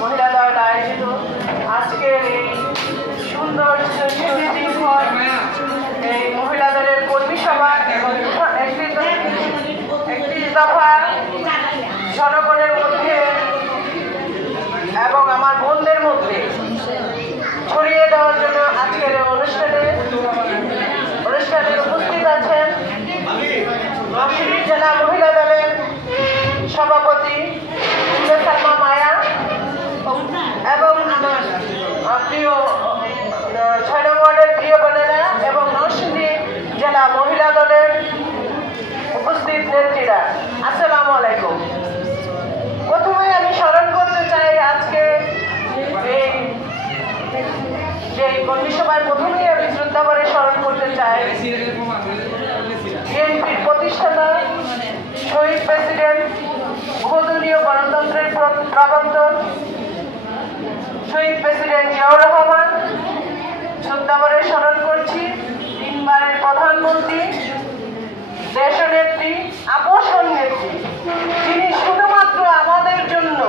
মহিলা দল আয়োজিত আজকের এই সুন্দর এই মহিলা দলের কর্মী সভা এবং 31 দফা জনগণের মধ্যে এবং আমার বোনদের মধ্যে ছড়িয়ে দেওয়ার জন্য আজকের অনুষ্ঠানে উপস্থিত আছেন নরসিংদী জেলা মহিলা দলের সভাপতি সালমা মায়া এবং আমার প্রিয় 6 নং ওয়ার্ডের প্রিয় বোনেরা এবং নরসিংদী জেলা মহিলা দলের উপস্থিত নেত্রীরা, আসসালামু আলাইকুম। প্রথমে আমি স্মরণ করতে চাই আজকে এই যে কর্মী সভায় প্রথমেই আমি শ্রদ্ধা করে স্মরণ করতে চাই বিএনপির প্রতিষ্ঠাতা শহীদ প্রেসিডেন্ট বহুদলীয় গণতন্ত্রের প্রবর্তক শহীদ প্রেসিডেন্ট জিয়াউর রহমান, শ্রদ্ধা করে স্মরণ করছি 3 বারের প্রধানমন্ত্রী, দেশনেত্রী, আপোষণ নেত্রী, যিনি শুধুমাত্র আমাদের জন্য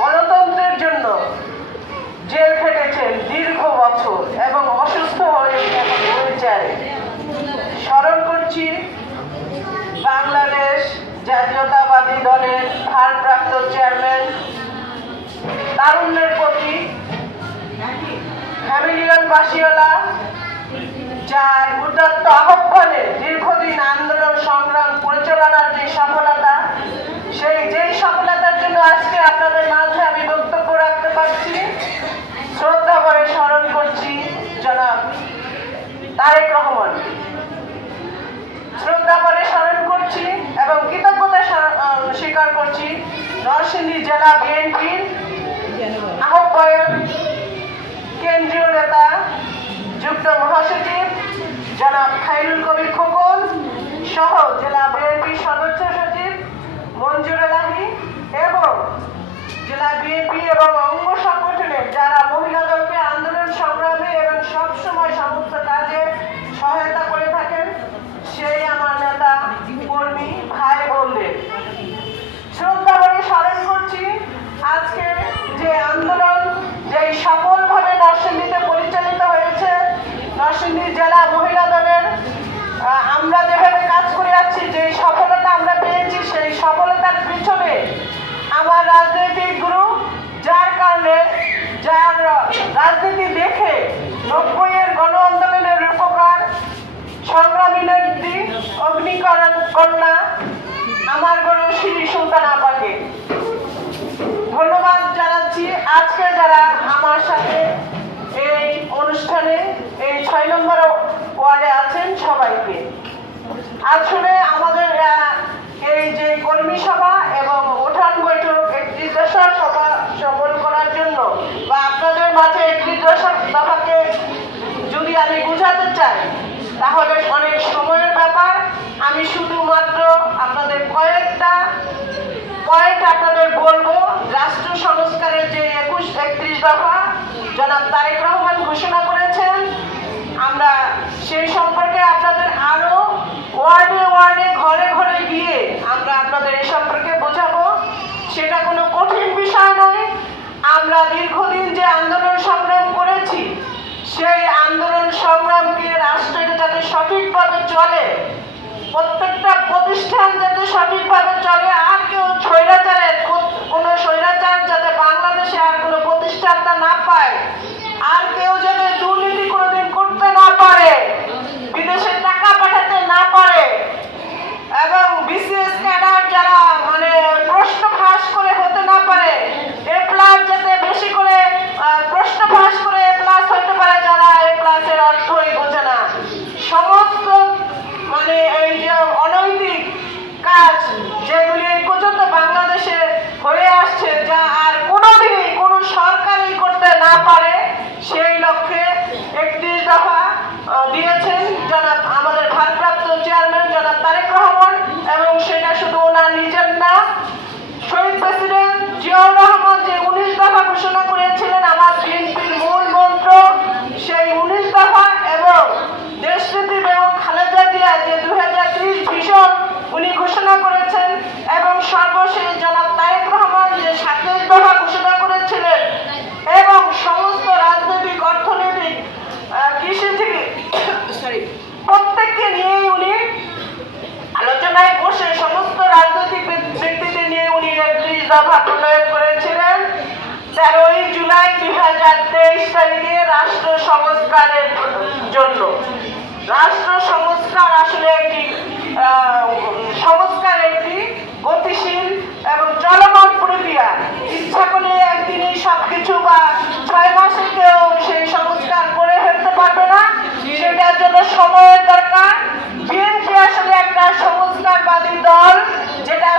গণতন্ত্রের জন্য জেল খেটেছেন দীর্ঘ বছর এবং অসুস্থ হয়ে যায়। স্মরণ করছি বাংলাদেশ জাতীয়তাবাদী দলের ভারপ্রাপ্ত চেয়ারম্যান, তারুণ্যের প্রতি হ্যামিলিয়ন বাসিওলা, যার উদাত্ত আহ্বানে দীর্ঘদিন আন্দোলন সংগ্রাম পরিচালনার যে সফলতা, যেই সফলতার জন্য আজকে আপনাদের মাঝে আমি বক্তব্য রাখতে পারছি, শ্রদ্ধা করে স্মরণ করছি জনাব তারেক রহমান, শ্রদ্ধা করে স্মরণ করছি এবং কৃতজ্ঞতা স্বীকার করছি নরসিংদী জেলা বিএনপির আহ্বায়ক, কেন্দ্রীয় নেতা, যুগ্ম মহাসচিব জনাব খায়রুল কবির খোকন সহ জেলা বিএনপির সদস্য সচিব মঞ্জুর এলাহি এবং জেলা বিএনপি এবং অঙ্গ সংগঠনের যারা মহিলা দলকে আন্দোলন সংগ্রামে এবং সবসময় সমস্ত কাজে সহায়তা করে থাকেন, সেই আমার নেতা কর্মী ভাই বোনদের শ্রদ্ধা করে স্মরণ করছি। আজকে যে আন্দোলন যেই সফলভাবে নরসিংদীতে পরিচালিত হয়েছে, নরসিংদী জেলা মহিলা দলের আমরা যেভাবে কাজ করে যাচ্ছি, যেই সফলতা আমরা পেয়েছি, সেই সফলতার পিছনে আমার রাজনৈতিক গুরু, যার কারণে যার রাজনীতি দেখে 90-এর গণ আন্দোলনের রূপকার সংগ্রামী নেত্রী অগ্নিকরণ কন্যা আমার গুরু শ্রী সুলতান আপাকে ধন্যবাদ জানাচ্ছি। আজকে যারা আমার সাথে এই অনুষ্ঠানে এই 6 নম্বর ওয়ার্ডে আছেন সবাইকে, আসলে আমাদের এই যে কর্মী সভা এবং উঠান বৈঠক 31 দফা সভা সফল করার জন্য বা আপনাদের মাঝে 31 দফাকে যদি আমি বোঝাতে চাই তাহলে অনেক সময়ের ব্যাপার। আমি শুধুমাত্র আপনাদের কয়েকটা পয়েন্ট আপনাদের বলবো। রাষ্ট্র সংস্কারের যে 31 দফা জনাব তারেক রহমান ঘোষণা করেছেন, আমরা সেই সম্পর্কে আপনাদের আরো ওয়ার্ডে ওয়ার্ডে ঘরে ঘরে গিয়ে আমরা আপনাদের এই সম্পর্কে বোঝাবো। সেটা কোনো কঠিন বিষয় নয়। আমরা দীর্ঘদিন যে আন্দোলন সংগ্রাম করেছি, সেই আন্দোলন সংগ্রামকে রাষ্ট্রের যাতে সঠিকভাবে চলে, প্রত্যেকটা প্রতিষ্ঠান যাতে সঠিকভাবে চলে, আর কেউ স্বৈরাচারের কোনো স্বৈরাচার যাতে বাংলাদেশে আর কোনো প্রতিষ্ঠানটা না পায়, আর কেউ যাতে দুর্নীতি কোনোদিন করতে না পারে, বিদেশে টাকা পাঠাতে না পারে এবং বিসিএস ক্যাডার যারা প্রশ্ন ফাঁস করে হতে না পারে, এ প্লাস যাতে বেশি করে প্রশ্ন ফাঁস করে এ প্লাস হতে পারে, যারা এ প্লাসের অর্থই বোঝে না, সমস্ত এই যে অনৈতিক কাজ যেগুলি এই পর্যন্ত বাংলাদেশে হয়ে আসছে, যা আর কোনোদিনই কোনো সরকারই করতে না পারে, সেই লক্ষ্যে 31 দফা দিয়েছেন জনাব আমাদের ভারপ্রাপ্ত চেয়ারম্যান জনাব তারেক রহমান। এবং সেটা শুধু ওনার নিজের না, শহীদ প্রেসিডেন্ট জিয়াউর রহমান যে 19 দফা ঘোষণা করেছিলেন আমার বিএনপির মূল মন্ত্র, সেই 19 দফা এবং দেশনীতি বেগম খালেদা জিয়া যে 2030 ভিশন উনি ঘোষণা করেছেন এবং সর্বশেষ জনাব তারেক রহমান যে 27 দফা ঘোষণা করেছিলেন রাষ্ট্র সংস্কার আসলে একটি সংস্কার একটি গতিশীল এবং চলমান প্রক্রিয়া। ইচ্ছা করলে একদিনই সবকিছু বা 6 মাসে কেউ সেই সংস্কার করে ফেলতে পারবে না, সেটার জন্য সময়ের দরকার। বিএনপি আসলে একটা সংস্কারবাদী দল, যেটা